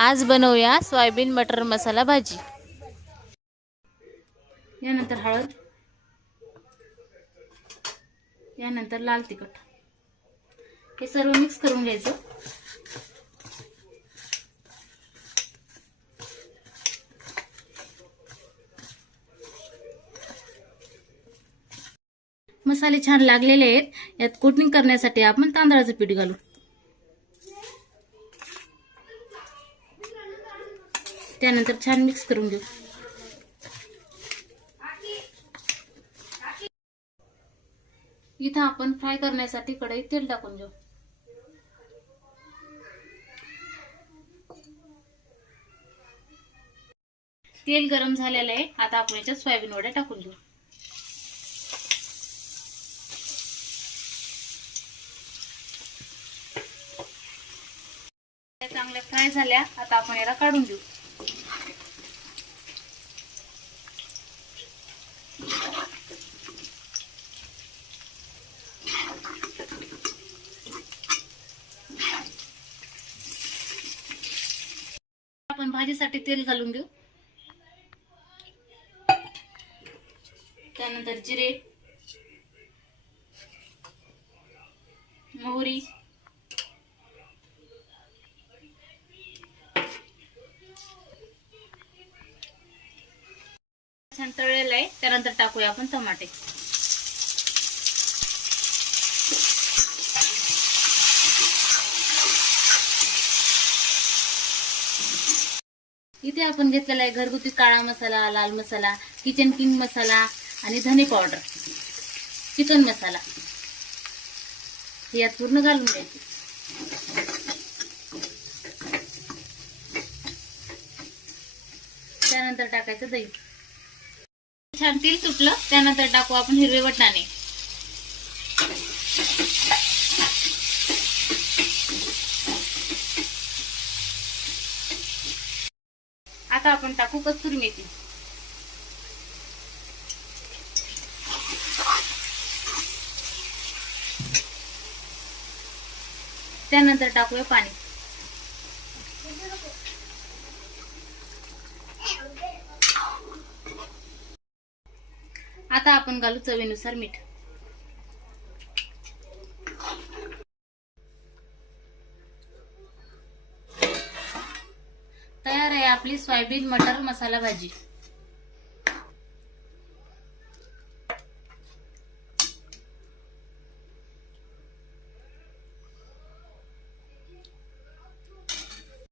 आज बनवूया सोयाबीन मटर मसाला भाजी. यानंतर हळद. यानंतर लाल तिखट. हे सर्व मिक्स करून घ्यायचं. मसाले छान लागलेले आहेत. यात कोटिंग करण्यासाठी आपण तांदळाचं पीठ घालू. त्यानंतर छान मिक्स करून घेऊ. इथं आपण फ्राय करण्यासाठी कढईत तेल टाकून घेऊ. तेल गरम झालेलं आहे. आता आपण याच्यात सोयाबीन वड्या टाकून घेऊ. चांगल्या फ्राय झाल्या. आता आपण याला काढून घेऊ. आपण भाजीसाठी तेल घालून घेऊ त्यानंतर जिरे मोहरी छान तळलेलं आहे. त्यानंतर टाकूया आपण टमाटे. इथे आपण घेतलेला आहे घरगुती काळा मसाला लाल मसाला किचन किंग मसाला आणि धने पावडर चिकन मसाला. हे यात पूर्ण घालून द्यायचे त्यानंतर टाकायचं दही. छान तेल सुटलं त्यानंतर टाकू आपण हिरवे वटाणे. आता आपण टाकू कस्तुरी मेथी. त्यानंतर टाकूया पाणी. आता आपण घालू चवीनुसार मीठ. तयार आहे आपली सोयाबीन मटर मसाला भाजी.